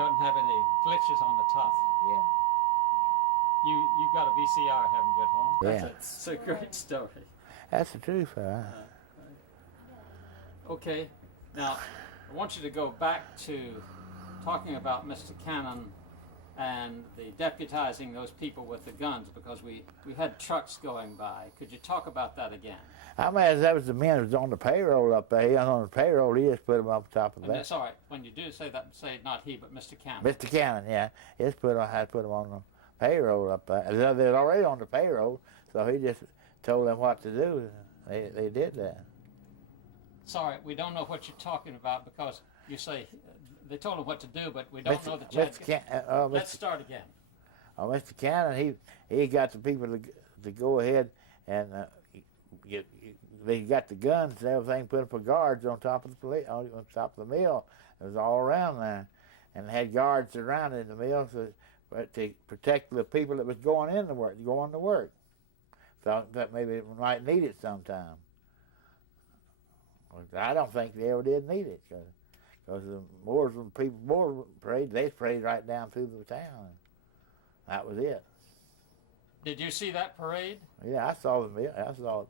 Don't have any glitches on the top. Yeah. You've got a VCR, haven't you, at home? Yeah. It's a great story. That's the truth, huh? Okay, now I want you to go back to talking about Mr. Cannon and the deputizing those people with the guns, because we had trucks going by. Could you talk about that again? I mean, that was the men who was on the payroll up there. He was on the payroll. He just put them up top of And that. that's all right. When you do say that, say not he, but Mr. Cannon. Mr. Cannon, yeah. He just had to put them on the payroll up there. They're already on the payroll, so he just told them what to do. They did that. Sorry, we don't know what you're talking about, because you say they told him what to do, but we don't know that you Let's start again. Mr. Cannon, he got the people to go ahead and they got the guns and everything, put up for guards on top of on top of the mill. It was all around there, and they had guards around in the mill to protect the people that was going to work. Thought that maybe it might need it sometime. I don't think they ever did need it, because the Mooresville parade, they parade right down through the town. That was it. Did you see that parade? Yeah, I saw them.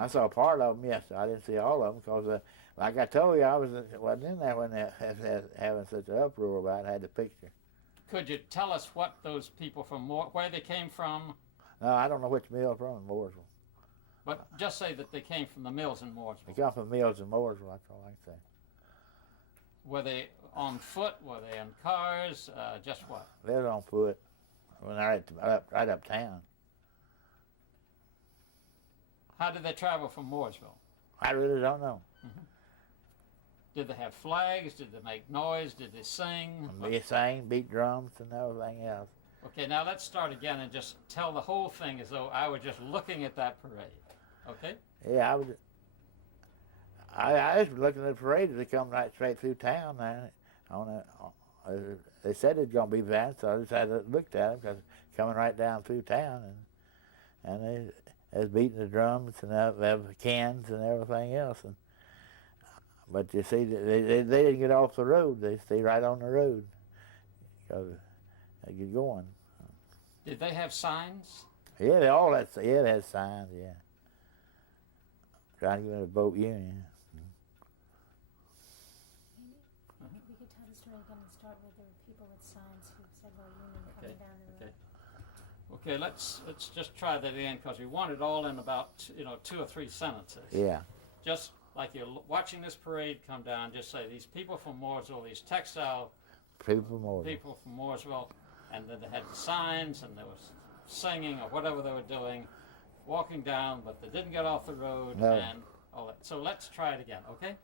I saw part of them. Yes, I didn't see all of them because, like I told you, I wasn't in there when they had having such an uproar about it. I had the picture. Could you tell us what those people from where they came from? No, I don't know which mill from in Mooresville. But just say that they came from the mills in Mooresville. They come from mills in Mooresville. That's all I can say. Were they on foot? Were they in cars? Just what? They were on foot when they're right uptown. How did they travel from Mooresville? I really don't know. Mm-hmm. Did they have flags? Did they make noise? Did they sing? They sang, beat drums, and everything else. Okay, now let's start again and just tell the whole thing as though I were just looking at that parade. Okay? Yeah, I was looking at the parade as they come right straight through town. They said it's going to be that, so I just had to look at them because it's coming right down through town, and they was beating the drums and the cans and everything else. But you see, they didn't get off the road. They stayed right on the road because they get going. Did they have signs? Yeah, they had signs. Yeah, trying to get in the boat union. Maybe we could tell the story again and start with the people with signs who said, "Well, union coming down the road." Okay, let's just try that again because we want it all in about 2 or 3 sentences. Yeah. Just like you're watching this parade come down, just say these people from Mooresville, these textile people from Mooresville, and then they had the signs and there was singing or whatever they were doing, walking down, but they didn't get off the road and all that. So let's try it again, okay?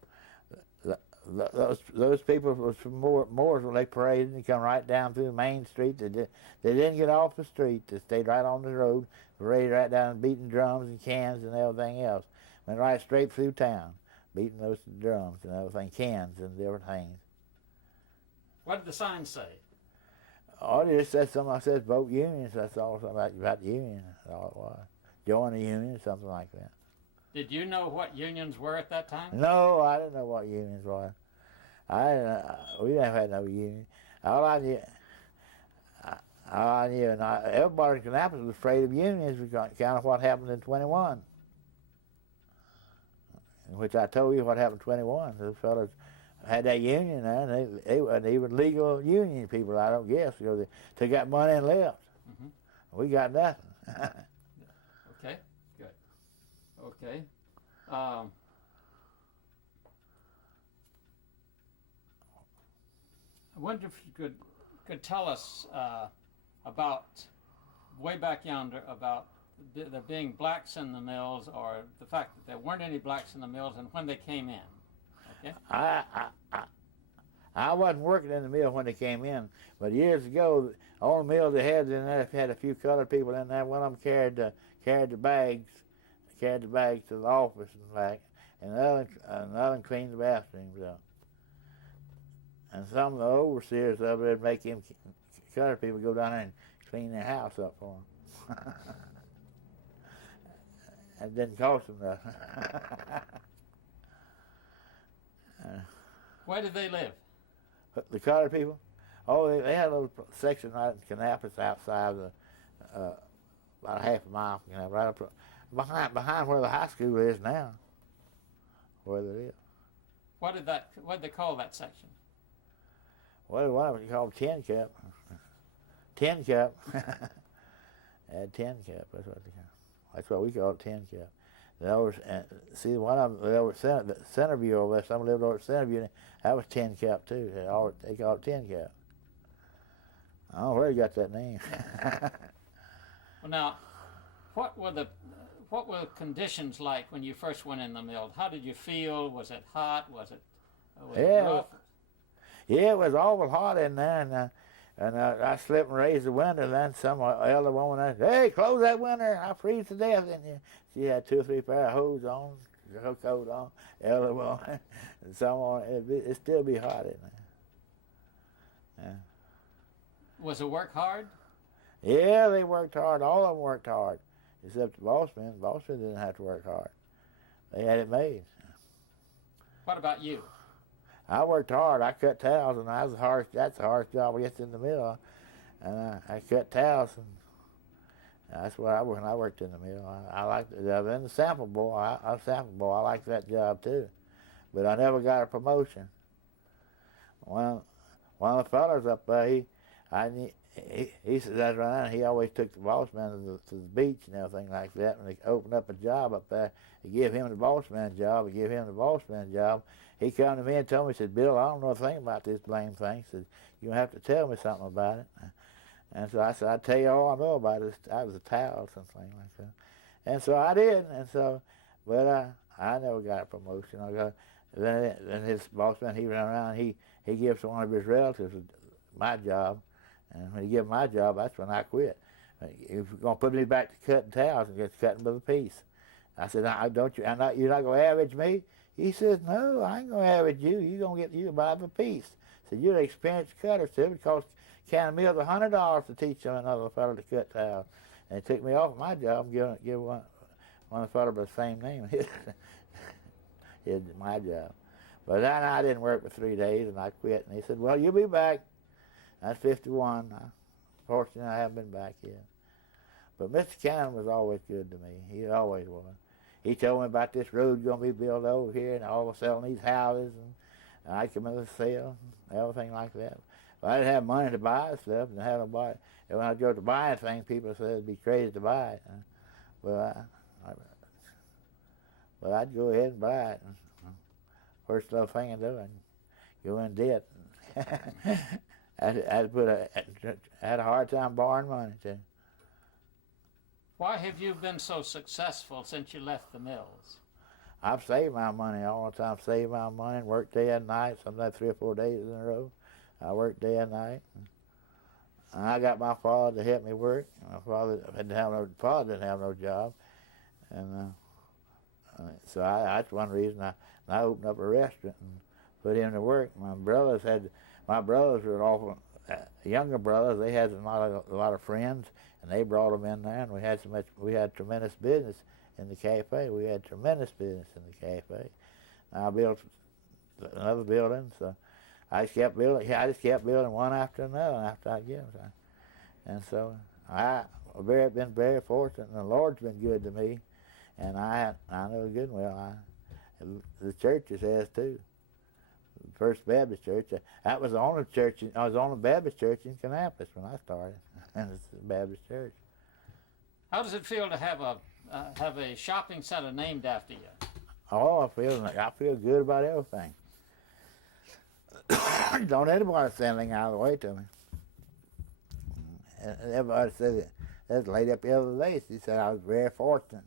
Those people was from Mooresville. They paraded and come right down through Main Street. They didn't get off the street. They stayed right on the road, paraded right down, beating drums and cans and everything else. Went right straight through town, beating those drums and everything, cans and different things. What did the sign say? Oh, it just said something. I said vote unions. That's all something about the union. That's all it was. Join a union, something like that. Did you know what unions were at that time? No, I didn't know what unions were. We never had no union. All I knew, and everybody in Kannapolis was afraid of unions because kind of what happened in 21. In which I told you what happened in 21. Those fellas had that union there, and they weren't even legal union people, I don't guess, because they took that money and left. Mm-hmm. We got nothing. Okay, good. Okay. I wonder if you could tell us about, way back yonder, about there being blacks in the mills, or the fact that there weren't any blacks in the mills and when they came in. Okay? I wasn't working in the mill when they came in, but years ago, all the mills they had in there had a few colored people in there. One of them carried the bags to the office and back, and another cleaned the bathrooms up. And some of the overseers of it would make them colored people go down there and clean their house up for them. It didn't cost them nothing. Where did they live? The colored people? Oh, they had a little section right in Kannapolis outside the, about a half a mile from Kannapolis, right up behind where the high school is now, where they live. What did they call that section? Well, what was it called? Tin Cup. Tin Cup. Had Tin Cup. That's what they call it. That's what we call it, Tin Cup. See, one of them, they were Centerview over there. Some lived over at Centerview. That was Tin Cup too. They called it Tin Cup. I don't know where he got that name. Well, now, what were conditions like when you first went in the mill? How did you feel? Was it hot? Was it rough? Yeah, it was awful hot in there, and I slipped and raised the window, and then some elder woman said, "Hey, close that window, I freeze to death in here." She had 2 or 3 pair of hose on, her coat on, elder woman, and someone, it'd still be hot in there. Yeah. Was the work hard? Yeah, they worked hard. All of them worked hard, except the bossmen. The bossmen didn't have to work hard. They had it made. What about you? I worked hard. I cut towels, and that's the hardest job I guess in the mill. And I cut towels, and that's what when I worked in the mill. I liked it. Then the sample boy, I liked that job too, but I never got a promotion. One of the fellows up there, he said that's right. He always took the boss man to the beach and everything like that. When they opened up a job up there, they give him the boss man job. He come to me and told me, he said, "Bill, I don't know a thing about this blame thing." He said, "You have to tell me something about it." And so I said, "I'll tell you all I know about it. I was a towel or something like that." And so I did. But I never got a promotion. Then his boss man, he ran around. He gives one of his relatives my job. And when he gave my job, that's when I quit. If you're going to put me back to cutting towels and just cutting by the piece. I said, you're not going to average me? He says, "No, I ain't going to average you. You're going to get you by the piece." I said, "You're an experienced cutter, sir. It cost County Mills $100 to teach another fellow to cut towels." And he took me off my job and give one of the fellow by the same name. His my job. But then I didn't work for 3 days, and I quit. And he said, "Well, you'll be back." That's 51. Fortunately, I haven't been back yet. But Mr. Cannon was always good to me. He always was. He told me about this road going to be built over here, and all of selling these houses, and I'd come in to sell, and everything like that. But I didn't have money to buy stuff, and have to buy it. And when I'd go to buy anything, people said it'd be crazy to buy it. But I'd go ahead and buy it. First little thing I do, I'd go in debt. I had a hard time borrowing money too. Why have you been so successful since you left the mills? I've saved my money all the time. Saved my money and worked day and night. Sometimes 3 or 4 days in a row. I worked day and night. And I got my father to help me work. My father didn't have no job, and so that's one reason I opened up a restaurant and put him to work. My brothers were awful younger brothers. They had a lot of friends, and they brought them in there, and we had tremendous business in the cafe. We had tremendous business in the cafe. I built another building, so I just kept building one after another after I get them. And so I've been very fortunate, and the Lord's been good to me, and I know good and well. The churches has too. First Baptist Church. That was the only church. I was the only Baptist church in Kannapolis when I started, and it's the Baptist church. How does it feel to have a shopping center named after you? Oh, I feel good about everything. Don't anybody say anything out of the way to me. And everybody said that lady up here the other day. She said I was very fortunate.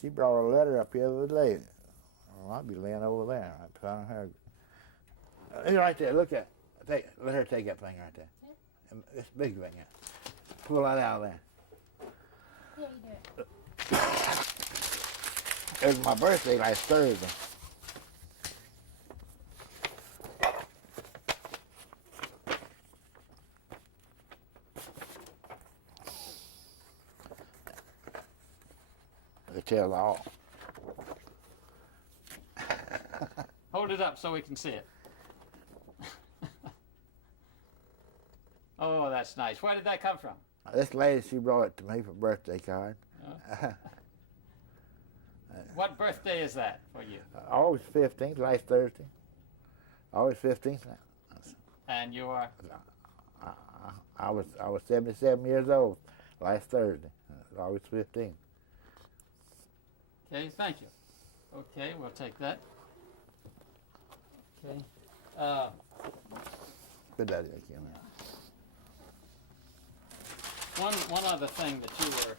She brought a letter up here the other day. Well, I'll be laying over there. I'm telling her. Right there, look at it. Let her take that thing right there. This big thing. Pull that out of there. Yeah, you do it. It was my birthday last Thursday. They tell all. Hold it up so we can see it. Oh, that's nice. Where did that come from? This lady, she brought it to me for a birthday card. What birthday is that for you? August 15th, last Thursday. August 15th. And you are? I was 77 years old last Thursday, August 15th. Okay, thank you. Okay, we'll take that. Okay. Good idea, One other thing that you were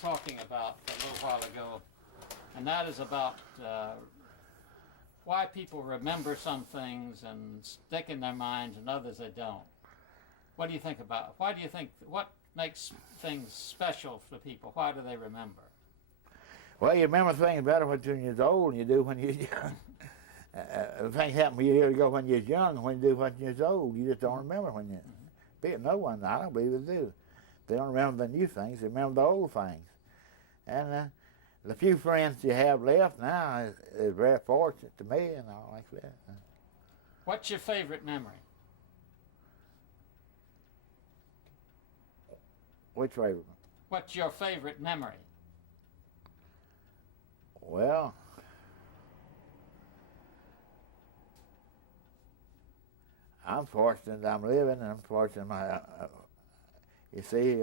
talking about a little while ago, and that is about why people remember some things and stick in their minds and others they don't. What do you think about? Why do you think, what makes things special for people? Why do they remember? Well, you remember things better when you're old than you do when you're young. Things happen years ago when you're young and when you do when you're old. You just don't remember when you... No one, I don't believe they do. They don't remember the new things, they remember the old things. And the few friends you have left now is very fortunate to me and all like that. What's your favorite memory? Which favorite? What's your favorite memory? Well, I'm fortunate I'm living, and I'm fortunate you see,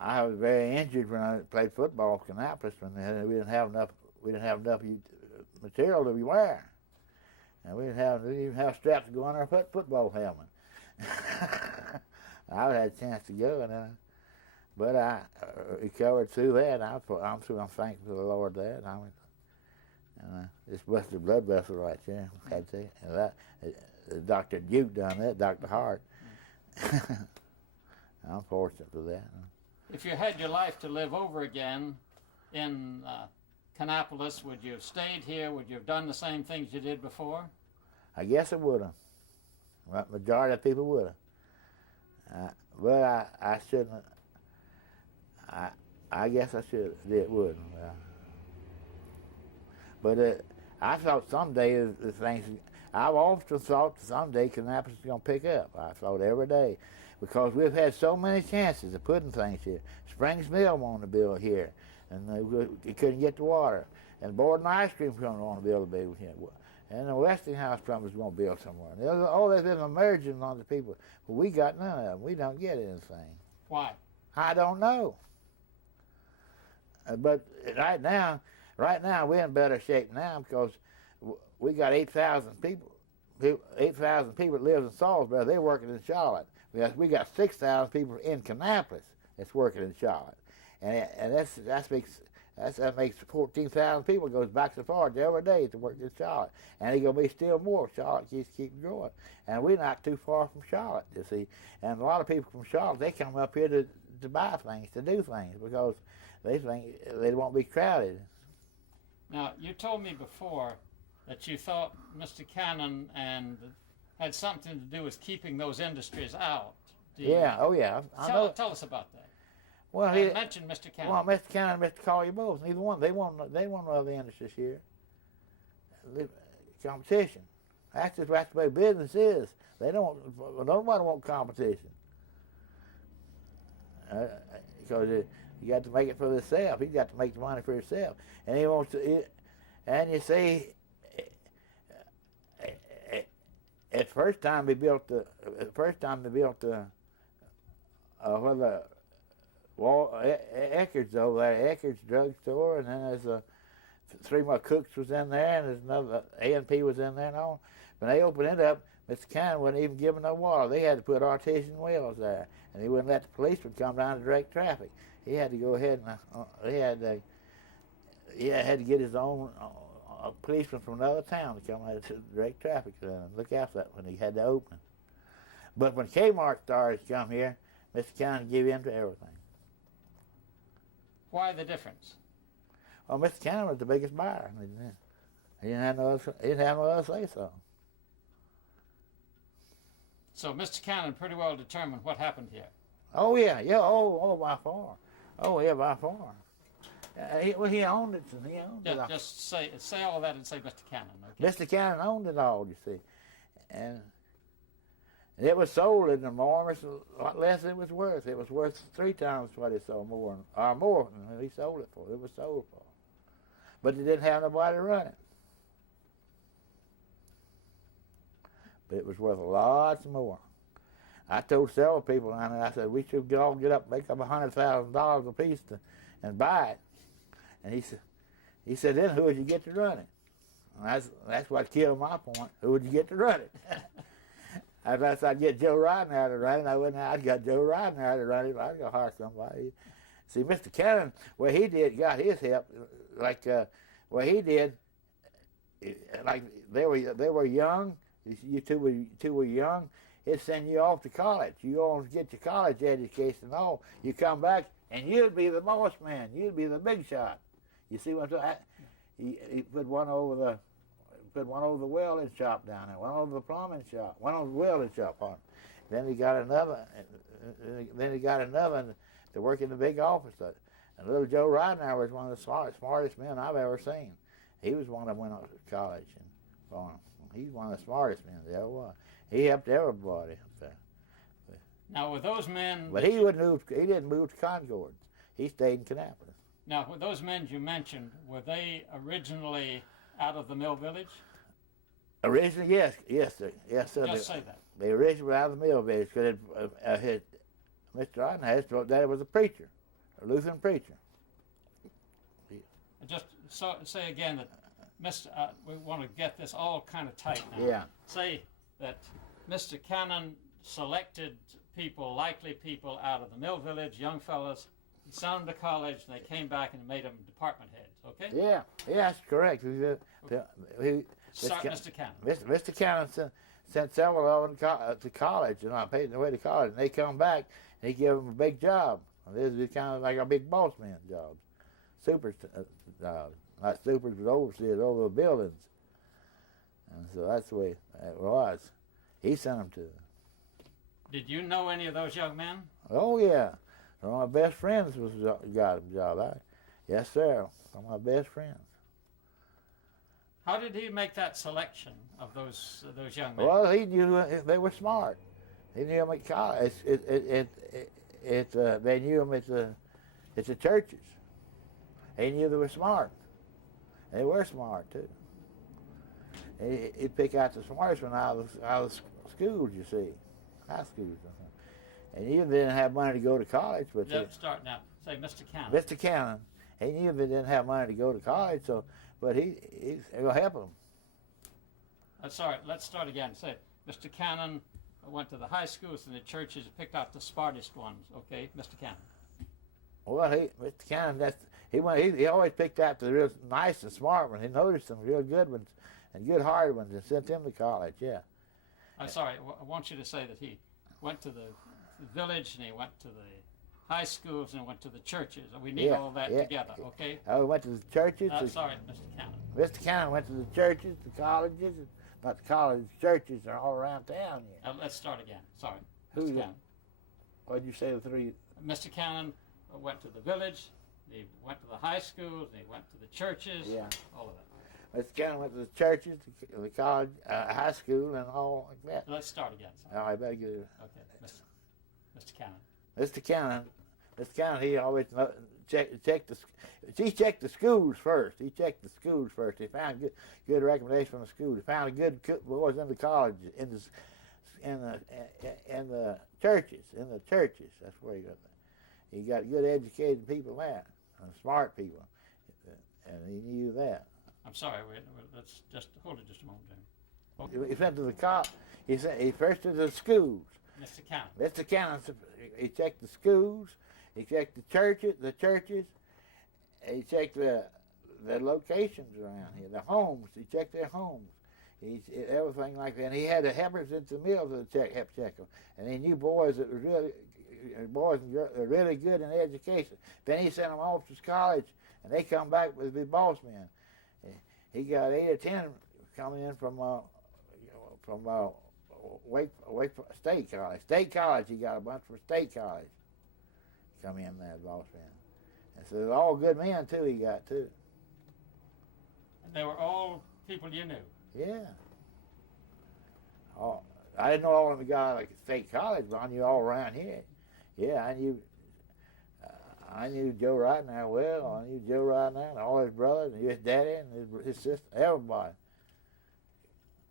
I was very injured when I played football in Kannapolis when we didn't have enough material to wear, and we didn't even have straps to go on our football helmet. I would have had a chance to go, but I recovered through that. I'm thankful to the Lord that. Just busted a blood vessel right there. Had to, and that Dr. Duke done that, Dr. Hart. I'm fortunate for that. If you had your life to live over again in Kannapolis, would you have stayed here? Would you have done the same things you did before? I guess I would have. The majority of people would have. But I shouldn't. I guess I would. But I thought someday the things. I've often thought someday Kannapolis is going to pick up. I thought every day, because we've had so many chances of putting things here. Springs Mill wanted to build here, and they couldn't get the water. And Board and Ice Cream Company wanted to build a building here. And the Westinghouse Company was going to build somewhere. There's been emerging on the people. But we got none of them. We don't get anything. Why? I don't know. But right now we're in better shape now because we got 8,000 people. 8,000 people that live in Salisbury. They're working in Charlotte. We got 6,000 people in Kannapolis that's working in Charlotte, and that makes 14,000 people goes back to forth every day to work in Charlotte, and there's gonna be still more. Charlotte keeps growing, and we're not too far from Charlotte, you see. And a lot of people from Charlotte, they come up here to buy things, to do things, because they think they won't be crowded. Now, you told me before that you thought Mr. Cannon had something to do with keeping those industries out. Oh yeah. Tell us about that. Well, he mentioned Mr. Cannon. Well, Mr. Cannon and Mr. Collier both. Neither one. They want no other industries here. Competition. That's just the way business is. Nobody wants competition. Because you got to make it for yourself. You got to make the money for yourself. And he wants to. And you see, at first time they built the Eckerd's over there, Eckerd's drugstore, and then there's three more Cooks was in there, and there's another A&P was in there and all. When they opened it up, Mr. Cannon wouldn't even give them no water. They had to put artesian wells there, and he wouldn't let the policeman come down to direct traffic. He had to go ahead and he had to get his own policeman from another town to come out to direct traffic and look after that when he had the opening. But when Kmart started to come here, Mr. Cannon gave in to everything. Why the difference? Well, Mr. Cannon was the biggest buyer. He didn't have no other say so. So Mr. Cannon pretty well determined what happened here. Oh yeah, oh by far. Oh yeah, by far. He owned it. Just say all that and say Mr. Cannon. Okay? Mr. Cannon owned it all, you see, and And it was sold in the Mormons a lot less than it was worth. It was worth 3 times what it sold more than he sold it for. It was sold for. But they didn't have nobody to run it. But it was worth lots more. I told several people, and I said, we should all get up, make up $100,000 a piece and buy it. And he said, then who would you get to run it? And that's what killed my point. Who would you get to run it? Unless I'd get Joe Ridenour to run it, I'd got Joe Ridenour to run it, I'd go hire somebody. See, Mr. Cannon, what he did, got his help. Like what he did, like they were young. You two were young. He'd send you off to college. You go and get your college education and all. You come back and you'd be the boss man. You'd be the big shot. You see what I'm saying? He put one over the welding shop down there, one over the plumbing shop, one over the welding shop on. Then he got another. To work in the big office. And little Joe Ridenour was one of the smartest men I've ever seen. He was one that went off to college and farm. He's one of the smartest men there was. He helped everybody up there. Now, with those men... But he didn't move to Concord. He stayed in Kannapolis. Now, with those men you mentioned, were they originally out of the Mill Village? Originally, yes, sir. Just say that. They originally were out of the Mill Village because Mr. Ridenour that was a preacher, a Lutheran preacher. Just say again that we want to get this all kind of tight now. Yeah. Say that Mr. Cannon selected likely people out of the Mill Village, young fellas, he sent them to college, and they came back and made them department heads, okay? Yeah, that's correct. Start Mr. Cannon. Mr. Cannon sent several of them to college, and I paid their way to college, and they come back, and he gave them a big job. This is kind of like a big boss man job. Super jobs. Not supers, but overseers over the buildings. And so that's the way it was. He sent them to them. Did you know any of those young men? Oh, yeah. One of my best friends got a job. Yes, sir. One of my best friends. How did he make that selection of those young men? Well, he knew they were smart. He knew them at college. They knew them at the churches. He knew they were smart. They were smart, too. He'd pick out the smartest one out of schools, you see. High schools. And he didn't have money to go to college. But start now. Say Mr. Cannon. Mr. Cannon. He knew they didn't have money to go to college, but he'll help them. That's all right. Let's start again. Say, Mr. Cannon went to the high schools and the churches, picked out the smartest ones. Okay, Mr. Cannon. Well, Mr. Cannon, he always picked out the real nice and smart ones. He noticed some real good ones and good hard ones and sent them to college. Yeah. I'm sorry. I want you to say that he went to the village and he went to the high schools and went to the churches. We need all that together, okay? I went to the churches. Sorry, Mr. Cannon. Mr. Cannon went to the churches, the colleges, not the colleges, churches are all around town here. Let's start again. Sorry, Mr. Cannon. What did you say, the three? Mr. Cannon went to the village, he went to the high schools, he went to the churches, all of that. Mr. Cannon went to the churches, the college, high school, and all like that. Let's start again. All right, better get it. Okay, Mr. Cannon. Mr. Cannon, he always checked the schools first. He checked the schools first. He found good recommendation from the schools. He found good boys in the colleges, in the churches. That's where he got that. He got good educated people there, and smart people, and he knew that. I'm sorry. Let's just hold it just a moment, Jim. He went to the college. He first to the schools. Mr. Cannon. Mr. Cannon, he checked the schools, he checked the churches, he checked the locations around here, the homes. He checked their homes. Everything like that. And he had the helpers at the mills that help check them. And he knew boys that were really good in education. Then he sent them off to college, and they come back with the boss men. He got 8 or 10 coming in from State College. State College, he got a bunch from State College. Come in there, boss man. And so they're all good men, too, he got, too. And they were all people you knew? Yeah. I didn't know all of them got like State College, but I knew all around here. Yeah, I knew Joe Ridenour well. I knew Joe Ridenour and all his brothers and his daddy and his sister, everybody.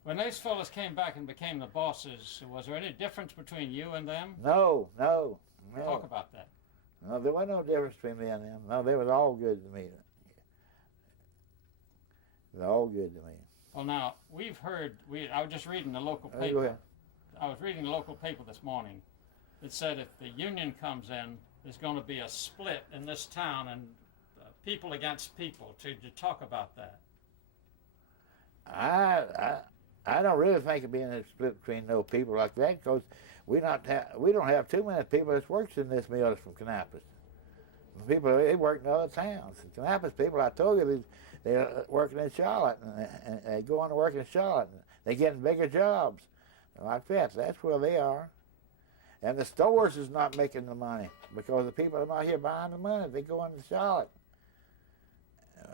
When those fellas came back and became the bosses, was there any difference between you and them? No. Talk about that. No, there was no difference between me and them. No, they was all good to me. They were all good to me. Well, now, we've heard, I was just reading the local Go paper. ahead. I was reading the local paper this morning that said if the Union comes in, there's going to be a split in this town and people against people. To talk about that. I don't really think of being a split between no people like that, because we don't have too many people that works in this mill from Kannapolis. People, they work in other towns. The Kannapolis people, I told you, they're working in Charlotte, and they go on to work in Charlotte, and they're getting bigger jobs like that. That's where they are. And the stores is not making the money because the people are not here buying the money. They go into Charlotte.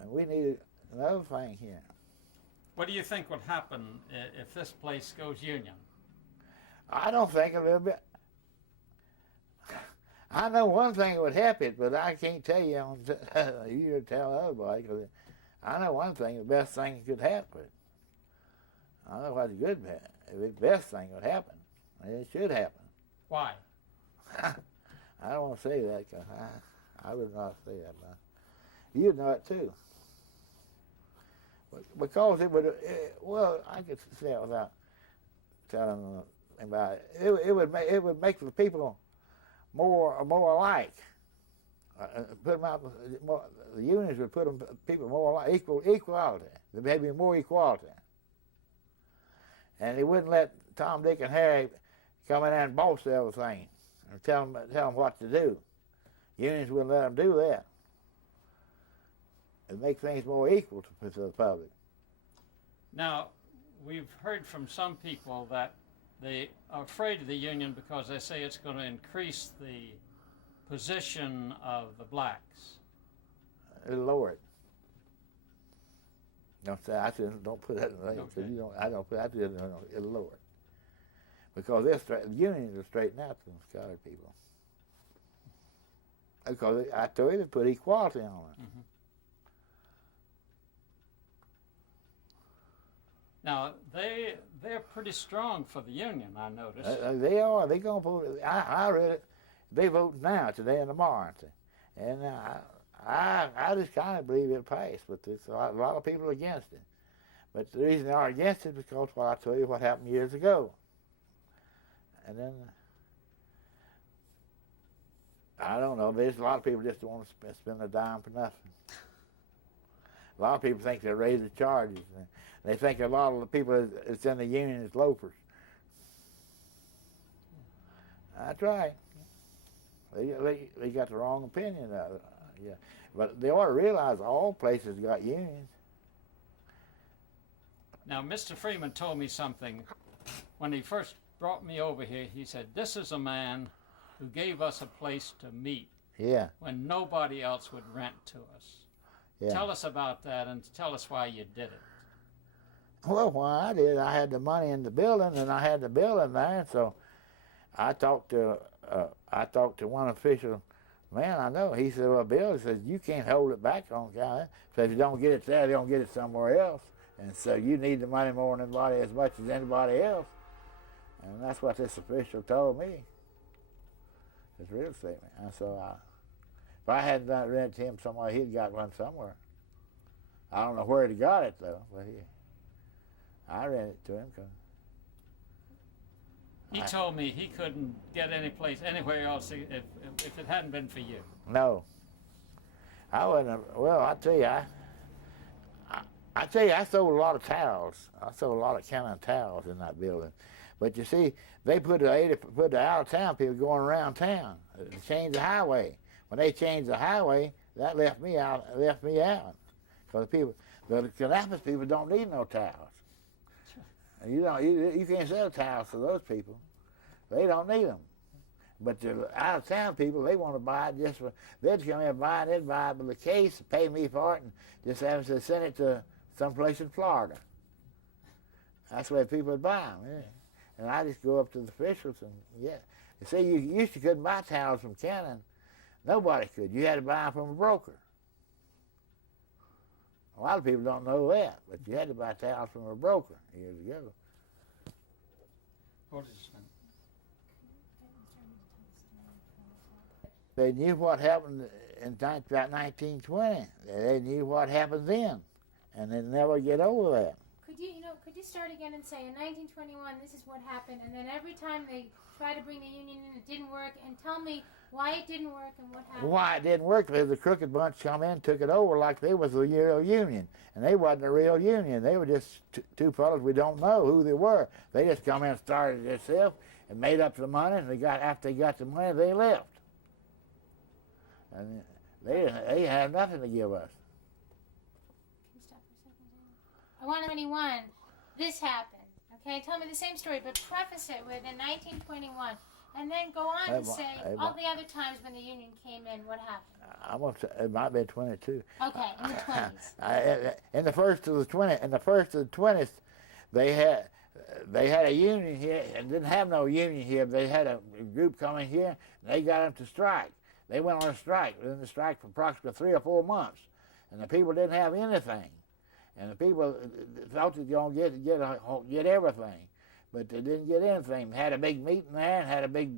And we need another thing here. What do you think would happen if this place goes Union? I don't think a little bit. I know one thing would happen, but I can't tell you. You tell everybody, because I know one thing. The best thing that could happen. I know what's good. The best thing would happen. It should happen. Why? I don't want to say that, because I would not say that. You'd know it too. Because it would, well, I could say it without telling them about it. It would make the people more alike. Put them out. The unions would put people more alike, equality. There'd be more equality, and they wouldn't let Tom, Dick, and Harry come in there and boss everything and tell them what to do. Unions wouldn't let them do that. It makes things more equal to the public. Now, we've heard from some people that they are afraid of the union because they say it's going to increase the position of the blacks. It'll lower it. Don't put that in the Okay. so I don't put that in the it'll lower it. Because the unions will straighten out the colored people. Because I told you they put equality on it. Mm-hmm. Now, they're pretty strong for the union, I noticed. They are. They're going to vote. I read it. They vote now, today and tomorrow, aren't they? And I just kind of believe it'll pass, but there's a lot of people against it. But the reason they are against it is because, well, I told you what happened years ago. And then, I don't know, there's a lot of people just don't want to spend a dime for nothing. A lot of people think they're raising charges. They think a lot of the people that's in the union is loafers. That's right. They got the wrong opinion of it. Yeah. But they ought to realize all places got unions. Now, Mr. Freeman told me something. When he first brought me over here, he said, this is a man who gave us a place to meet when nobody else would rent to us. Yeah. Tell us about that and tell us why you did it. Well, why I did, I had the money in the building and I had the building there, so I talked to one official man I know. He said, well, Bill, he says, you can't hold it back on county. So if you don't get it there, they don't get it somewhere else. And so you need the money more than anybody, as much as anybody else. And that's what this official told me. His real estate man. And so if I hadn't done rent to him somewhere, he'd got one somewhere. I don't know where he got it, though, but I rented it to him. He told me he couldn't get any place anywhere else if it hadn't been for you. No. I wouldn't. Well, I tell you, I sold a lot of towels. I sold a lot of county towels in that building. But you see, they put the out-of-town people going around town to change the highway. When they changed the highway, that left me out. Because the Kannapolis people don't need no towels. And you can't sell towels to those people. They don't need them. But the out-of-town people, they want to buy it just for, they'd come in and buy it, they'd buy it with a case, pay me for it, and just have to send it to someplace in Florida. That's the way people would buy them. Yeah. And I just go up to the officials and yeah. You see, you used to couldn't buy towels from Cannon. Nobody could. You had to buy them from a broker. A lot of people don't know that, but you had to buy towels from a broker years ago. What is it? They knew what happened in about 1920. They knew what happened then, and they never get over that. Could you start again and say, in 1921, this is what happened, and then every time they try to bring the union in, it didn't work, and tell me why it didn't work and what happened? Why it didn't work? Because the crooked bunch come in, took it over like they was the real union, and they wasn't a real union. They were just two fellows we don't know who they were. They just come in and started themselves and made up the money, and after they got the money, they left. And they had nothing to give us. Can you stop for a second? I want 21. This happened. Okay, tell me the same story, but preface it with in 1921, and then go on to say all the other times when the union came in. What happened? I'm gonna say it might have been 22. Okay, in the 20s. In the first of the 20s, they had a union here and didn't have no union here. They had a group coming here, and they got them to strike. They went on a strike. They were in the strike for approximately 3 or 4 months, and the people didn't have anything. And the people thought that you're going to get everything, but they didn't get anything. They had a big meeting there and had a big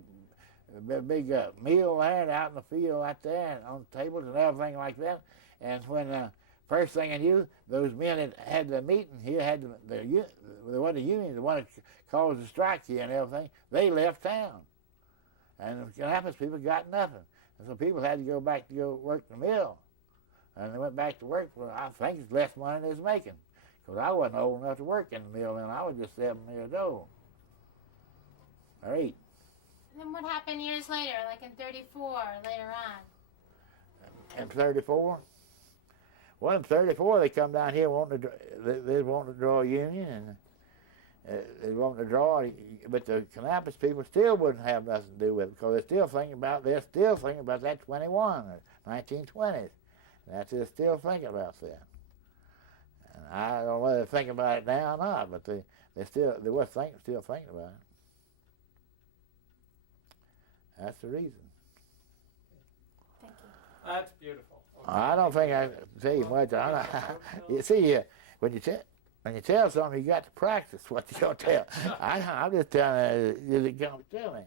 meal there out in the field out there on tables and everything like that. And when first thing I knew, those men that had the meeting here had the union, the one that caused the strike here and everything, they left town. And the Kannapolis people got nothing. And so people had to go back to go work the mill. And they went back to work for, I think it's less money than they was making. Because I wasn't old enough to work in the mill then. I was just 7 years old. Or 8. And then what happened years later, like in 34 or later on? In 34? Well, in 34 they come down here wanting to, they wanted to draw a union, and they wanted to draw, but the Kannapolis people still wouldn't have nothing to do with it because they're still thinking about that 21, 1920s. That's they're still thinking about that. And I don't know whether they think about it now or not, but they were still thinking about it. That's the reason. Thank you. That's beautiful. Okay. I don't think I can tell you much. You see, when you tell something, you got to practice what you're going to tell. I'm just telling you, you come tell me.